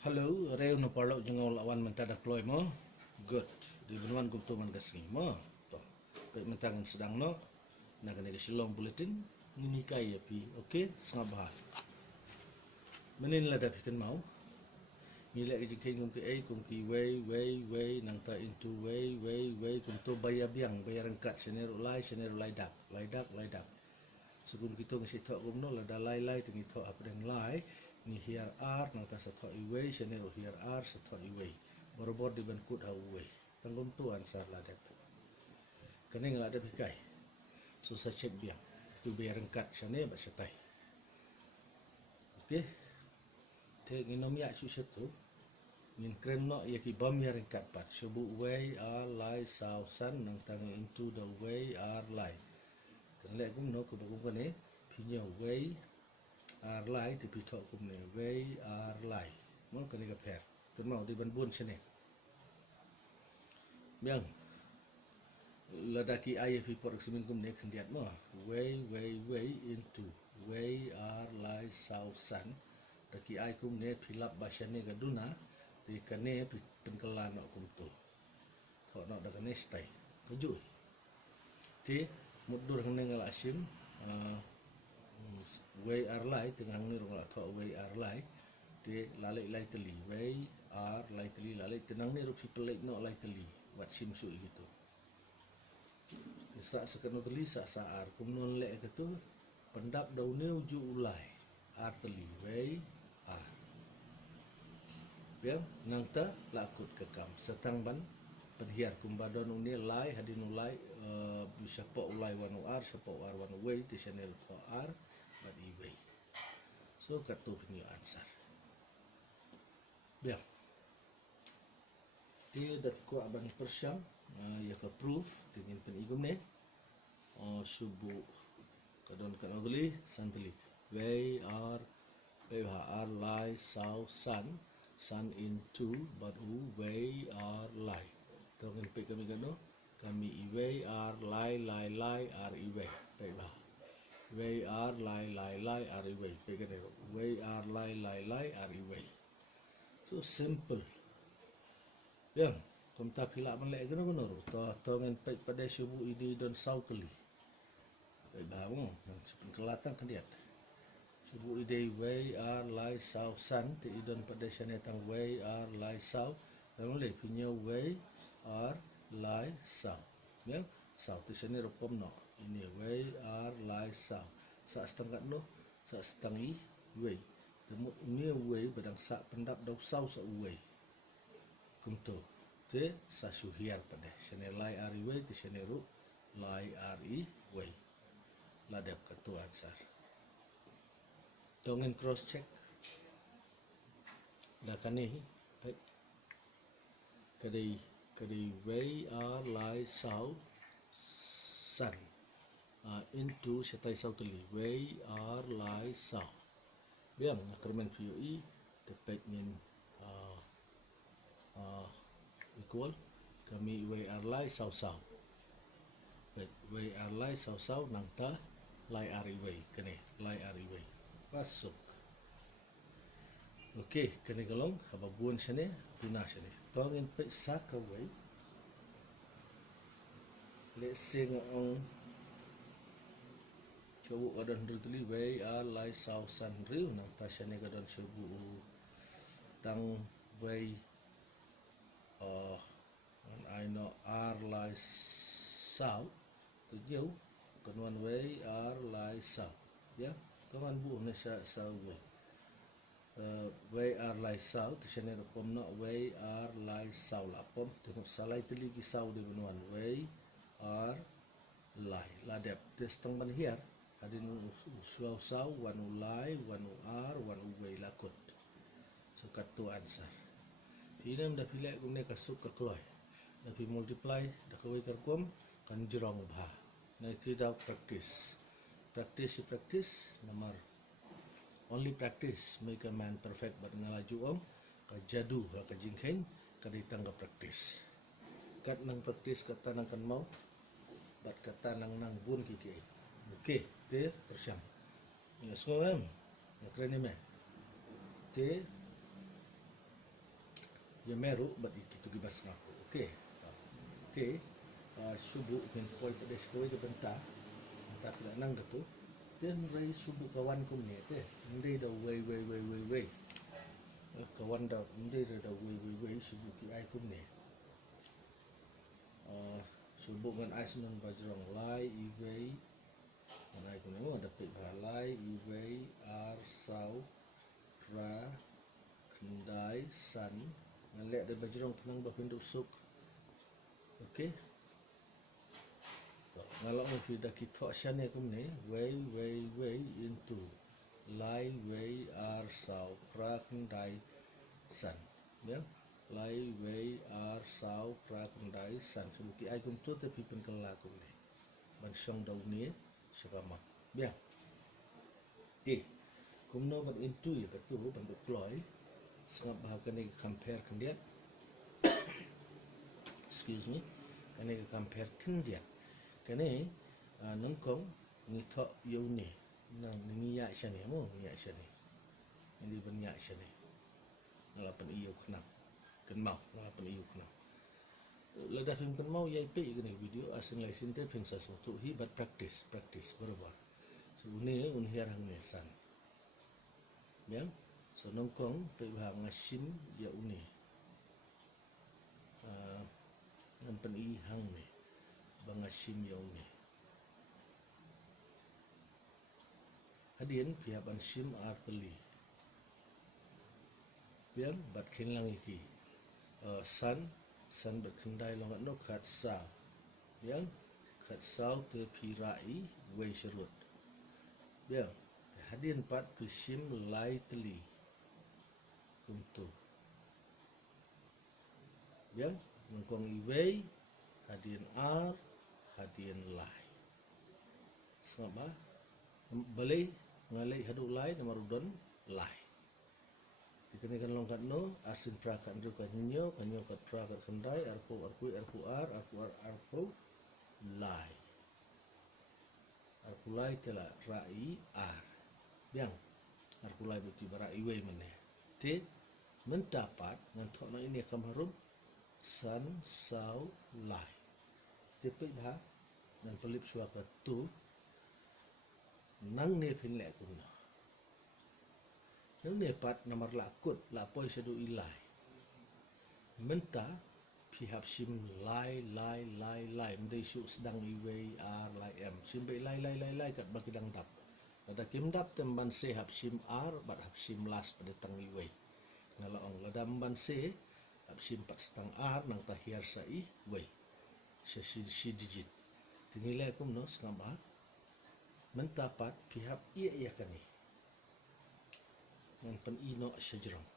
Hello, reu no parlo jengol lawan mentada ploy mo. Good. Di benuan kum tu man gasni mo. To. Pe mentangan sedang no. Na kene silong bulletin ngini kai api. Okey, sangat bahal. Menin la dapikan mau. Mila ijikin kum ke kum ki way nang ta into way kum tu bayar biang bayar angkat seneru lai dak. Sebelum kita ngisi tok kum no la dalai tengi tok apa deng lai ni here r nang ta sa tok iway seneru here r sa tok iway. Borobor di ban kut away. Tanggum tu ansar la dep. Kene ngala dep kai. So sa cek biang. Tu bayar angkat sane ba setai. Okey. Te nginom ya su setu. Ngin krem no ya ki bam ya angkat pat. Subu way r lai sau san nang tang into the way r lai. Kenle kum no kum kene pinya way r lai ti pi thok kum ne way r lai. Mo kene ka pher. Ken mau di ban bun sene. Biang ladaki ayah pi por simin kum ne khendiat mo way into way r lai sau san daki ai kum ne philap basane gaduna ti kane pi penkelan no kum tu tho no da kane stai tuju ti mudur kene ngala asim way r lai tengah ni ngala tho way r lai ti lalai lai teli way r lai teli lalai tenang ni ru pi pelek no lai teli wat sim su gitu. Sa sekan teli sa ar kum non le ke tu pendap dau ne uju ulai ar teli way ar. Biang nang ta lakut ke kam setang ban penhiar kum badon uni lai hadin ulai bisa po ulai wanu ar sepo ar wanu way ti channel po ar bad i way. So katu punya ansar. Biang ti dat ko aban persyam ya ka proof tingin pen igum ne subu kadon kan ogli santli way ar ar lai sau san into badu way ar lai tongin pe kami gano kami iway ar lai ar iway pe ba way ar lai ar iway pe kene way ar lai ar iway. So simple. Yang kumta pila man lek gano to ngen pe pada subu idi don sautli pe ba mo nang sepun kelatan kandiat subu ide way ar lai sau san ti idon pada sane tang way ar lai sau lalu le pinya way ar lai sau yang sau ti sane ropom no ini way ar lai sau sa setengah no sa setengi way temu ni way badang sa pendap dau sau sa way kumto te sa suhiar pada sane lai ar way ti sane ru lai ar way ladap katu ansar. Tongin cross check dah kani baik kadai way ar lai sau san into setai sau teli way ar lai sau biang akramen pui tepek ngin equal kami way ar lai sau baik way ar lai sau nang ta lai ar way kene lai ar way masuk. Okey, kene galong haba buon sene tuna sene tongin pe sak away le sing on cobu kadon rutli way ar lai sau san riu nang ta sene kadon subu tang way I know ar lai sau tu jauh kanuan way ar lai sau ya kawan bu ne sa way ar lai sau tu sene pom no way ar lai sau la pom tu salai teli ki sau de benuan way ar lai la dep testang ban hiar adin sau wanu lai wanu ar wanu way lakut so katu ansar pinam da pilek gumne kasuk ka kloy da pi multiply da kawai karkom kan jurong bha na tidak practice nomor only practice make a man perfect but ngalaju om ka jadu ka jingkheng ka ditang ka practice kat nang practice kata nang kan mau bat kata nang bun kiki okey te persyam ya semua ya keren ni me te ya meru bat itu gibas ngaku. Okey. Te subuh kan poi pada sekoi de benta. Tak nak nang tu. Dia rai subuh kawan kum ni te. Ndai da wei. Kawan da ndai da wei subuh ki ai kum ni. Subuh kan ai senang bajrong lai iwei. Ai kum ni ada pe lai iwei ar sau ra kendai san ngalek de bajrong kenang ba pindu suk. Okey. Kalau kita kita asyane kum ni wei into lai wei ar sau pra kendai san ya lai wei ar sau pra kendai san sebuki ai kum tu tapi penkala kum ni ban song dau ni sekama ya ti kum no ban into ya betul ban deploy sangat bahagian ni compare kendian excuse me kani compare kendian kani nangkong ngito yau ni nang ngiya syane mo ngiya syane ini banyak syane ngalapan iyo kenang kenmau ngalapan iyo kenang lada film kenmau yai pe gini video asing lai sinte phing sa so tu hi but practice barabar so une hirang ne san biang so nangkong pe ba ngasim ya une nampan i hang ne bangasim ya une Hadian pihak bansim arteli. Biang bat kinlang iki. San berkendai longat no khat sa. Biang khat sau te pirai wei serut. Biang hadian pat pisim lai teli. Kumtu. Biang mengkong iwei hadian ar hadian lai. Sama balai ngalai hadu lai namarudon lai. Tikani kan longkat no asin prakat ru kanyo kat prakat kendai arpu lai. Arpu lai tela rai ar. Biang arpu lai bukti barai wei mane. Te mendapat ngantok na ini kamharum san sau lai. Te bah dan pelip suaka tu nang ne phin le kun nang ne pat namar lakut la poi sedu ilai menta pihap sim lai mdei su sedang iwei ar lai em sim be lai kat bakidang dap ada kim dap temban se hap sim ar bat hap sim las pada tang iwei ngalaong ladam ban se hap sim pat setang ar nang tahiar sai wei si digit tingilai kum no sengaba mendapat pihak ia kani nampan ino sejrong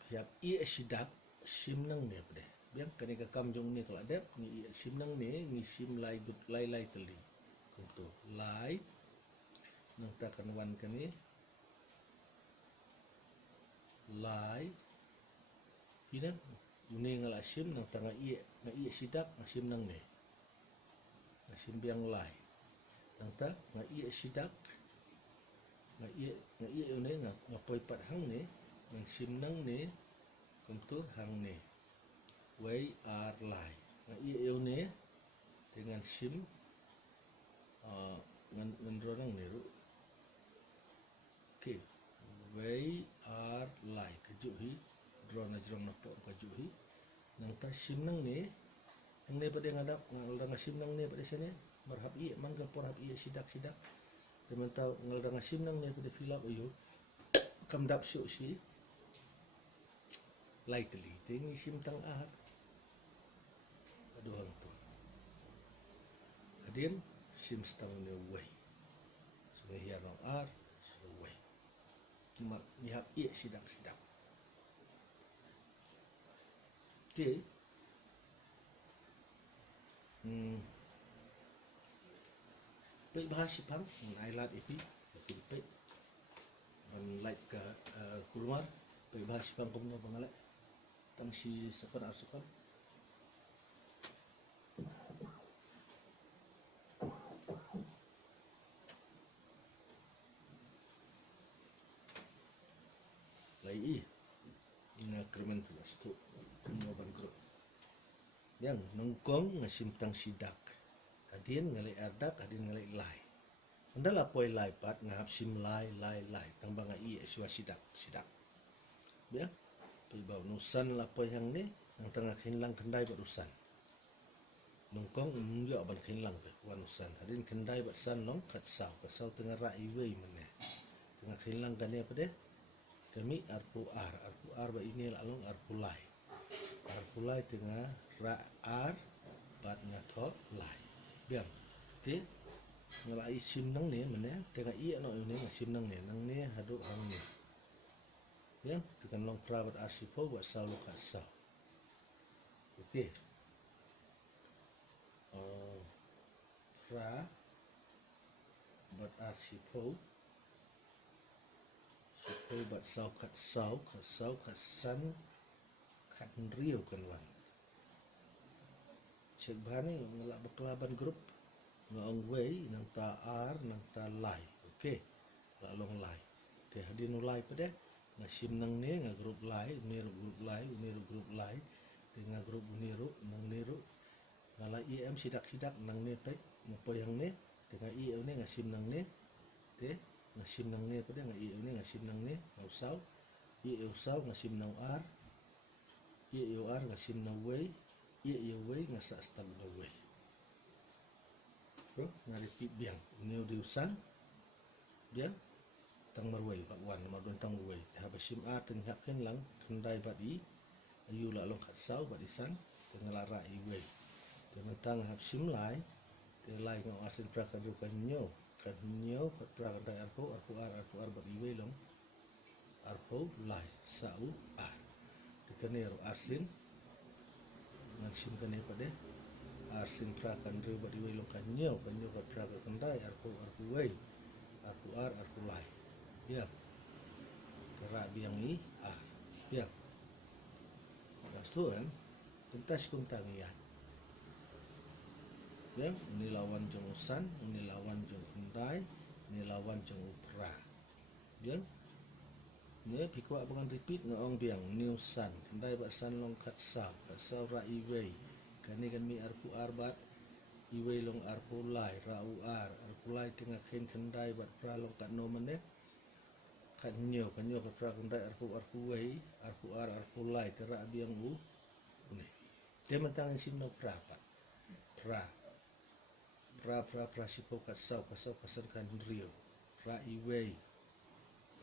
pihak ia sidak sim nang ne pade biang kani ka kamjong ni kalau adep ni sim nang ne ni sim lai teli kuntu lai nang ta kan wan kani lai kinan muni ngal sim nang ta nga ia sidak sim nang ne sim biang lai nang ta nga ia sidak nga ia ne nga poi pat hang ne nang sim nang ne kuntu hang ne wei ar lai nga ia ne dengan sim ngan ronang ne ru okey wei ar lai kejuhi drone ajrong na po kejuhi nang ta sim nang ne pada ngadap ngal sim nang ne pada sini marhab ia mangga porhab ia sidak teman tahu ngal sim nang ne pada filap ayo kam dap syuk si lightly tingi sim tang ar aduh hang tu hadin sim stang ne wei sungai hiar no ar so wei mak nihap ia sidak ti pe bahasa pang nailat ipi pe ban like ke kulmar pe bahasa pang kumno bangalak tang si sakan arsukan lai agreement plus tu kumua ban grup yang nongkong ngasim tang sidak hadin ngalai ardak hadin ngalai lai andala poi lai pat ngahap sim lai tang banga I aswa sidak ya pibau nusan la poi yang ni nang tengah khinlang kendai bat usan nongkong yo ban khinlang ke wan usan hadin kendai bat san long kat sau tengah rai wei mane tengah khinlang kan apa deh kami arpu ar ba ini lalong arpu lai tengah ra ar bat ngatho lai biang ti ngalai sim nang ni mane tengah I no ini sim nang ni hadu hang ni biang tekan long pra bat arsipo bat sau lo kat sau okey pra bat arsipo bat sau kat san kat rio kan wan cek bahani ngelak berkelaban grup ngaong wei nang ta ar nang ta lai okey lalong lai te hadin ulai pede ngasim nang ne nga grup lai uniru grup lai te nga grup uniru nang niru ngala IM sidak nang ne pe ngapo yang ne te nga I ne ngasim nang ne te ngasim nang ne pede nga I ne ngasim nang ne ngausau I usau ngasim nang ar ar ngasim nang wei wei ngasa stam na wei ko ngari biang neu diusang biang tang marwei pak wan madon tang wei habasim a teng hak ken lang kendai bat I ayu la long khat sau bat isan tengala ra I wei tentang hab sim lai te lai ngo asin pra kan ru kan nyo khat pra kan dai arpo ar bat I wei long arpo lai sau ar tekanero arsin ngan sim kan e pade arsin pra kan ru bat I wei long kan nyo kat pra kan dai arpo wei arpo lai ya kera biang I ya Rasul pentas kuntang ya yang ni lawan jong usan ni lawan jong kendai ni lawan jong upra yang ni pikwa bangan repeat ngaong biang ni usan kendai bat san long kat sau ra I wei kani kan mi arpu arbat I wei long arpu lai ra u arpu lai tengah khen kendai bat pra long kat no mane kat nyo kat pra kendai arpu wei arpu lai tera biang u ni te mentang sim no pra sipo kat sau kasan kan rio ra I wei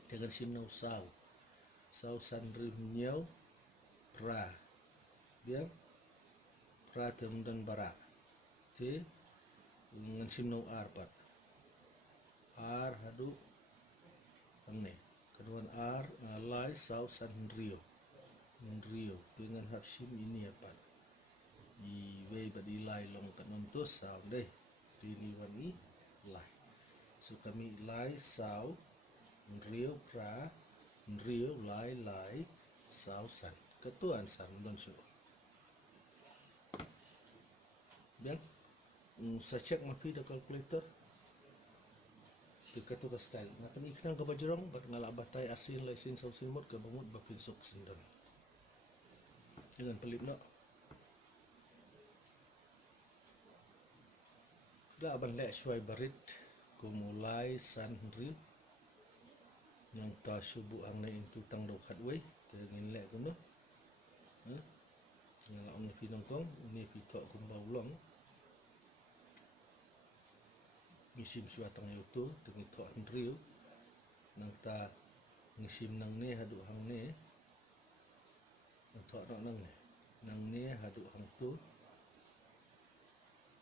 dengan sim no sau san rim nyau pra biang pra tem dan bara te ngan sim no pat ar hadu angne kedua ar lai sau san rio dengan hab sim ini apa I wei badi lai long kan untuk sau deh ini wani lai so kami lai sau rio pra rio lai sau san ketuan san don so dan saya cek mapi da calculator dekat tu style ngapan iknang ke bajrong bat ngala batai asin laisin sausin mut ke bamut bapin sok sindon dengan pelit nak da aban le syai barit ko mulai san ri yang ta subu ang na intu tang do khat wei te ngin le ko no ngala ong pinong kong ni pitok kumbau long ngisim suatang yutu tengi to andriu nang ta ngisim nang ne hadu hang ne to nang ne hadu hang tu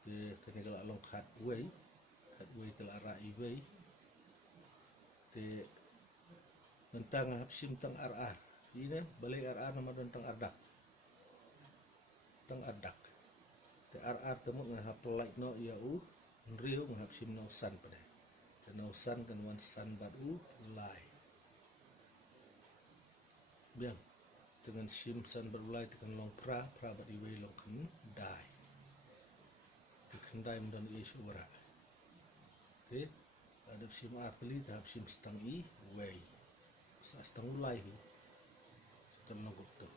te tenigala long khat wei telah ra I wei te tentang hapsim tang ar ina balai ar nama tentang ardak te ar temu ngan hap like no ya u rio ngahap sim no san pada te no san kan wan san bat u lai biang dengan sim san bat ulai tekan long pra bat I wei long kan dai te kendai mendan I suara te ada sim ar teli tahap sim stang I wei sa stang ulai hi kan lagu tu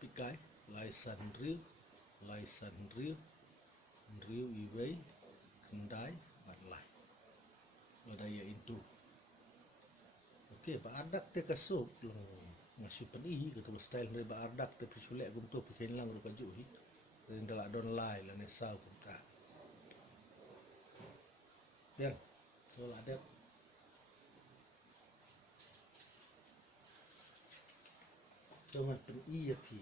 pikai lai san riu riu iwei kendai bat lai ladaya itu. Okey, baadak te kasuk long ngasu pen i gitu style dari baadak te pisulek guntu pikin lang ru kaju hi rendala don lai la ne sau kunta ya so ada cuman pen i ya pi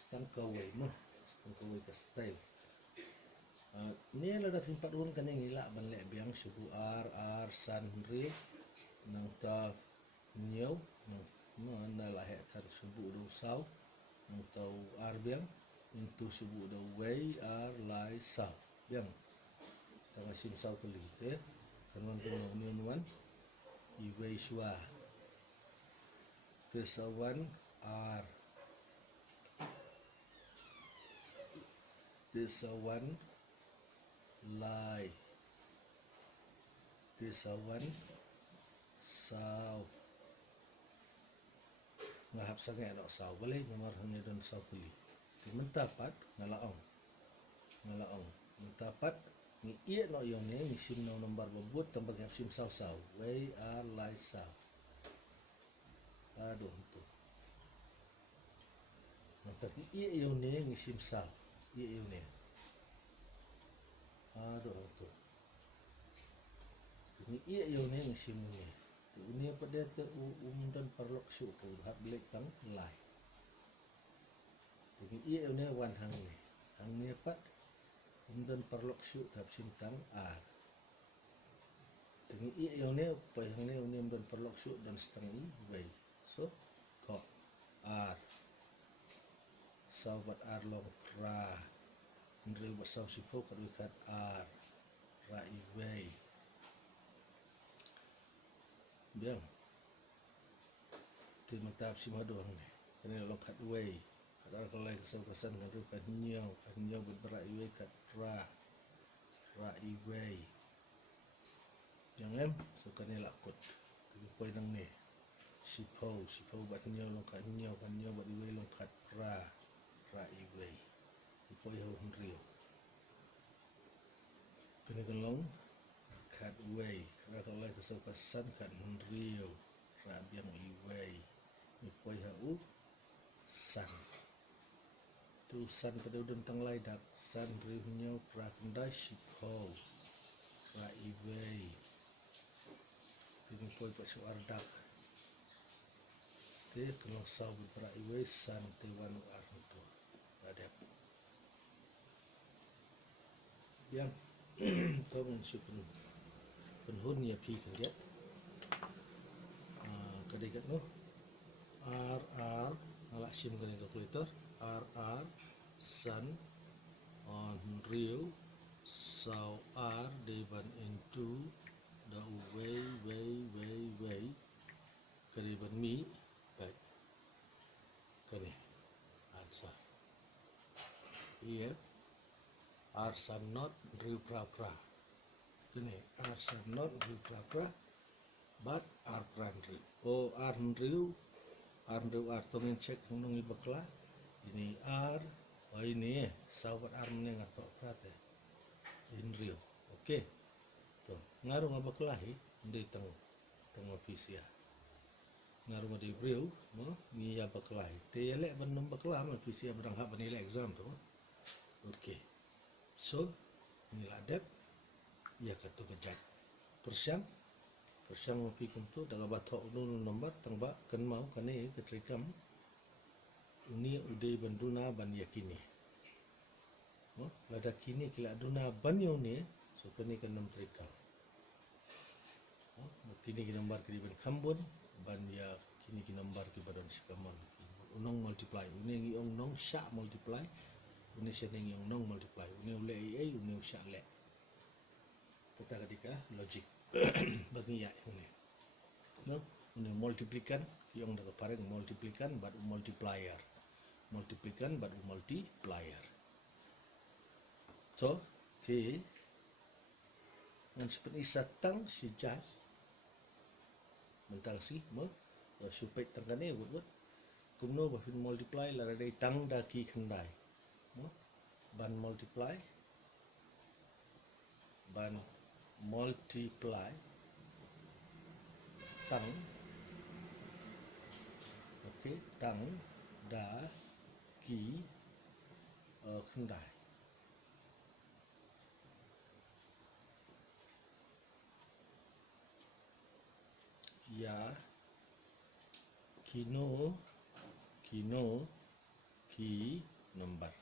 stang kawai mah stang kawai ka style ni la da pin padun kan ngila ban le biang subu ar san ri nang ta nhiều nó là hệ thần subu đầu sau nang tau ar biang into subu đầu wei ar lai sau biang tanga sim sau kali te kanon nuan I wei shua tesawan ar tesawan lai tesawan sau ngahap sange no sau boleh nomor hanya don sau kali ti mentapat ngalaong mentapat ni ia no yong ne ni sim no nomor bobot tambah hap sim sau wei ar lai sau aduh tu mantap ia yong ne ni sim sau ia yong ne aduh tu ni ia yong ne ni sim ne tu ni pada te dan perlok su tu hab lek tang lai tu ni ia yong ne wan hang ne pat dan perlok su hab sim tang ar tu ni ia yong ne pa hang ne dan perlok su dan setang I wei so ko ar sahabat ar long ra ndre ba sau sipo kat wikat ar ra I wei biang ti matap si madoang ne kene long kat wei kadar kalai kesau kesan kan ru kan nyau berbera I wei kat ra I wei jangan so kene lakut tapi poi nang ne sipo bat nyau long kat nyau bat I wei long kat ra I wei poi ho rio kene kan long kat wei kadar kalai kesau kesan kat rio ra biang I wei ni poi ha san tu san pada udun tang lai dak san rio nyau pra kendai sipo ra I wei ini poi pak su ardak te kelong sau berbera I wei san te wanu ar tu ada yang kau mensu penhun ya pi kan dia kadegat no r ngalak sim kan kalkulator r san on rio sau r divided into the way kariban mi baik kani answer here r san not rio pra kani r san not rio pra but r pran rio r rio r tongin check nung ibakla ini r ini sahabat r menengah tok prate in rio okey tu ngaruh ngabaklah ndai tang ofisia ngaruh ngadi rio mo ni ya baklah te elek ban nom baklah ma ofisia badang hak ban exam tu okey so ni ladap ya katu kejat persiang pi kuntu daga bathok nu nomor tangba kan mau kane ketrikam uni ude banduna ban yakini lada kini kila duna ban yone so kani kan nom trikam kini ki nomor ki ban khambun ban ya kini ki nomor ki badan sikamon unong multiply uni ngi ong nong sha multiply uni senengi ong nong multiply uni ule ai uni sha le kata ketika logic bagi ya ini no uni multiplikan yang dapat pareng multiplikan but multiplier so ti ngan seperti satang sijat mentang si me supek tangkane buat kumno bahun multiply lara dai tang da ki khandai ban multiply tang okey tang da ki khandai ya kino ki number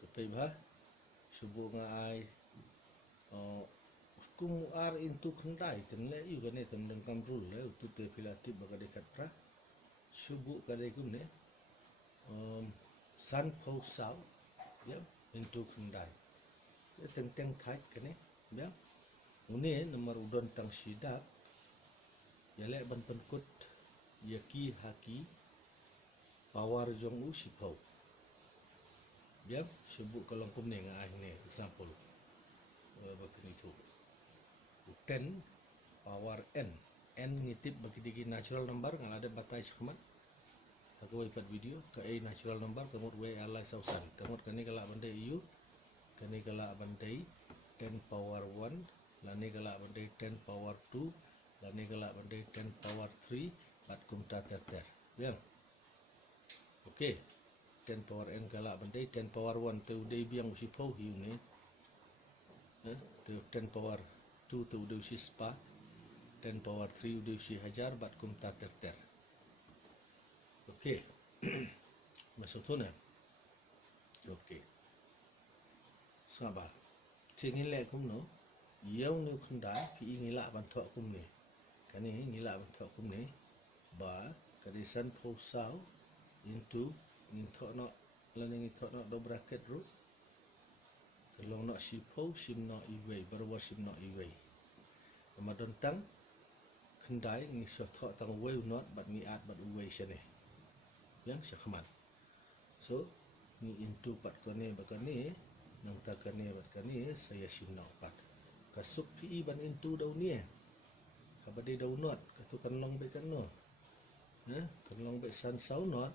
tapi bah subuh ngai kum r into khandai tenle yu gane temdang kam rule le tu te pilatif bagade katra subuh kade kumne san phau sao ya into khandai teng teng thai kane ya une nomor udon tang sidak yale ban penkut yaki haki power jong u sipau ya subuh kalau kumne ngai ne example begini tu 10 power n ngitip bagi digi natural number ngal ada batai sekmat aku ipat video ke a natural number kamut we alai sausan kamut kani kala bandai u kani kala bandai 10 power 1 lani kala bandai 10 power 2 lani kala bandai 10 power 3 bat kumta ter ya okey 10 power n kala bandai 10 power 1 tu dei biang usipau hiu ni tu 10 power 2 tu udah usi spa 10 power 3 udah usi hajar bat kumta ter okey masuk tu na okey sabar tingin le kum no yau ni khunda pi ngila ban tho kum ni kani ngila ban tho kum ni ba kadisan pho sao into ngin tho no lani ngin tho no do bracket ru long no si pho sim no iwei berwar sim no iwei Ramadan tang kendai ngi so tho tang wei not bat ngi at bat uwei sene yang syakman so ngi into pat kone bakane nang takane bat kane saya sim no pat kasuk pi ban into dau ni kabade dau not katu kan long be kan no kan long be san sau not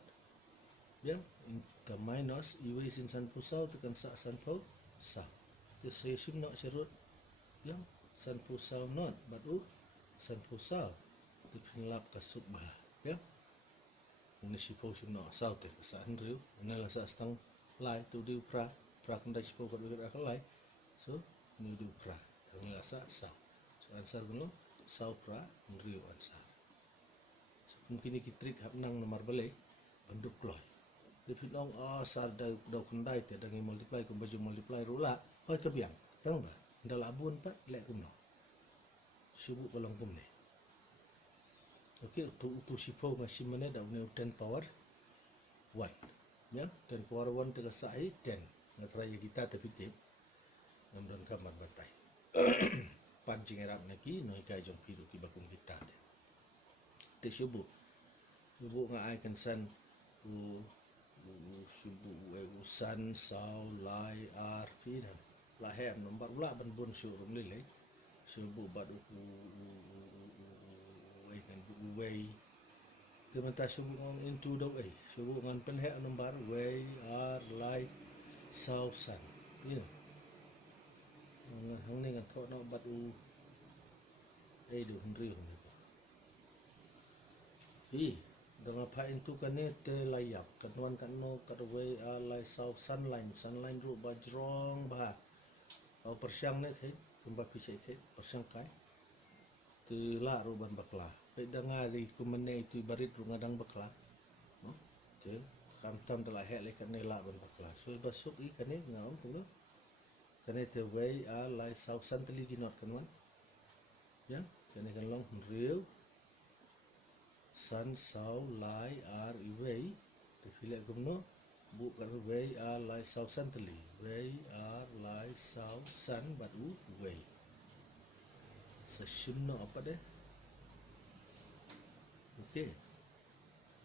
yang ka minus iwei sin san pusau tekan sa san pau sa tu saya sim no serut yang san pusau not batu san pusau tu pinlap kasuk bah ya ni si pau sim no sau te sa andriu ni la sa stang lai tu di pra kan dai si pau kat kat lai so ni di pra ni la sa sau so answer gulo sau pra andriu answer so mungkin ki trick hab nang nomor bale bentuk kloy di pinong sar dau kendai te dangi multiply kum baju multiply rula hoi ke biang tang ba ndala abun pat le kum no subuh kolong kum ne okey tu sipo ngasim mane da ne 10 power 1 ya 10 power 1 te sa ai 10 ngatrai kita tapi tip ngam don kamar batai pancing erap naki noi kai jong piru ki bakum kita te subuh nga ai kan san subuh usan sau lai ar pina lahem nomor ula ban bun surum lele subuh badu kan wei sementara subuh ngong into dau subuh ngan penhe nomor wei ar lai sau san you know hang ni kan tho no badu du hundri hi dengan pa into kane te layap kanwan kan no kadwei alai sau sunline ru bajrong ba au persiang ne ke kumba pisai ke persiang kai tu la ru ban bakla pe dangari kumene itu barit ru ngadang bakla no te kamtam dala he le kane la ban bakla so basuk I kane ngam tu kane te wei alai sau san teli ginot kanwan ya kane kan long riu san sau lai ar iwei te file gumno bu kan wei ar lai sau san teli wei ar lai sau san bat u wei sa shimno apa deh okey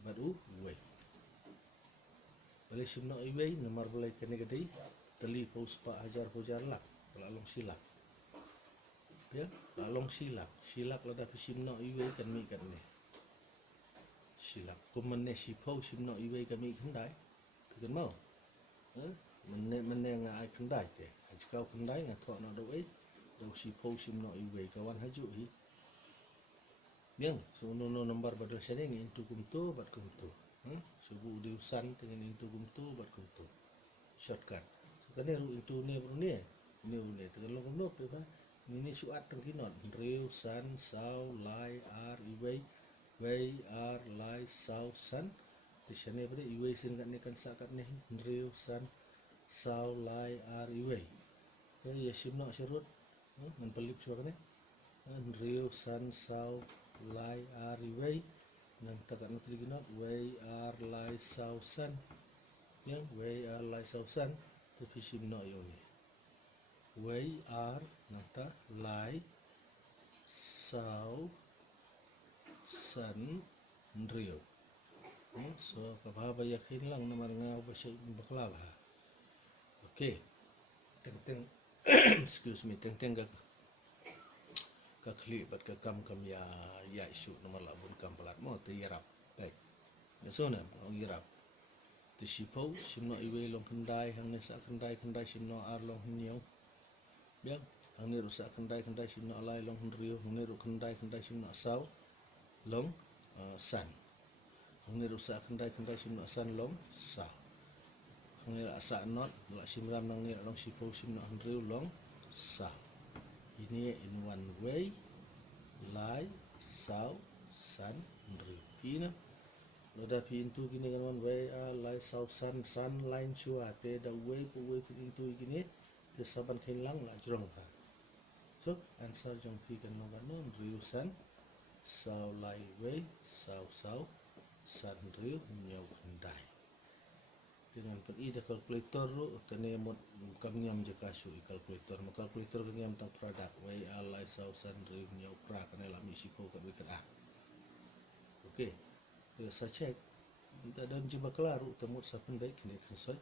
bat u wei bale shimno iwei nomor boleh kene gede teli pos pa ajar pojar lak kalau long silap ya along silak la da sim no iwe kan mi kan ne silak kuman ne sipo sim no iwe kan mi kan dai kan mau men nga ai kan dai te hajkau kan dai nga tho no do ai do sipo sim no iwe kawan haju hi yang so no nomor badal sene ngi intu kumtu bat kumtu subu diusan dengan intu kumtu bat kumtu shortcut so kan ru intu ne bro ne tekan lo kumno pe ba ini suat terkinot riu san sau lai ar iwei wei ar lai sau san tisane bre iwei sin kan ne kan sa kan ne riu san sau lai ar iwei to yesim no serut man pelip chua kan ne riu san sau lai ar iwei nan takat no terkinot wei ar lai sau san yang wei ar lai sau san to pisim no yoni wei ar nata lai sau san riu so kabha yakin lang namar nga bahasa bakla ba okay teng excuse me teng ka khli bat ka kam ya isu nomor labun kam pelat mo te yarap baik so na ong yarap te sipo simno iwe long kendai hang ne sa kendai simno ar long niau biang hang ne rusak kendai simno alai long riu hang ne ru kendai simno sau long san hang ne rusak kendai simno san long sa hang ne asa not la simram nang ne long sipo simno riu long sa ini in one way lai sau san riu pina loda pintu gini kan one way lai sau san line chua te da way pintu gini te saban khain lang la jrong ha so answer jong pi kan long kan riu san sau lai way sau san riu nyau kendai dengan pen ida kalkulator ru tene mod kam nyam je kasu kalkulator kan nyam tang produk way alai sau san riu nyau pra kan la mi sipo kan wikat okey te sa check dan jiba klaru temut sa pendai kini kan soi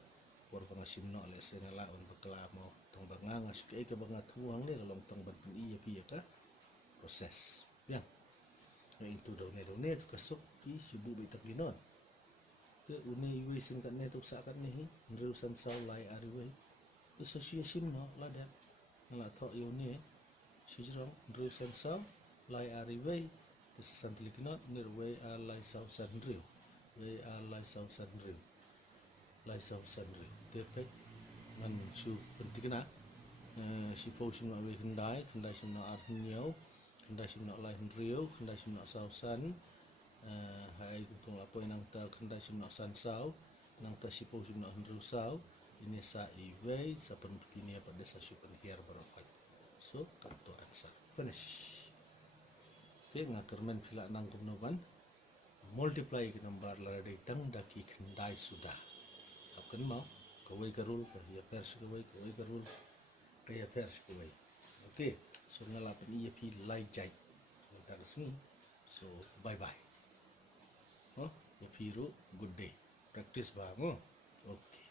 por pangasim no le senala on bakla mo tang banganga sukai ke banga tuang ne long tang ban iya pi ka proses ya itu do ne tu kasuk i sibu bi tapinon te uni iwe sin kan ne tu sa kan ne riu san sau lai ariwe tu association no la da la tho yo ne sijrong riu san sau lai ariwe tu san tlikinot nirwe a lai sau san riu we a lai sau san riu te pe man su pentikna sipo simno we kendai simno ar niau kendai simno lai riu kendai simno sau san hai kuntung lapo nang ta kendai simno san sau nang ta sipo simno riu sau ini sa iwei sa pen begini apa desa super here barokat so kanto answer finish okay ngakerman pila nang kumnoban multiply ke number ladai tang daki kendai sudah apkan mau kawai karul ka ya pers kawai karul ka ya pers kawai okay so ngalapan iya pi lai jai tak sini so bye bye ya piru good day practice ba mo okay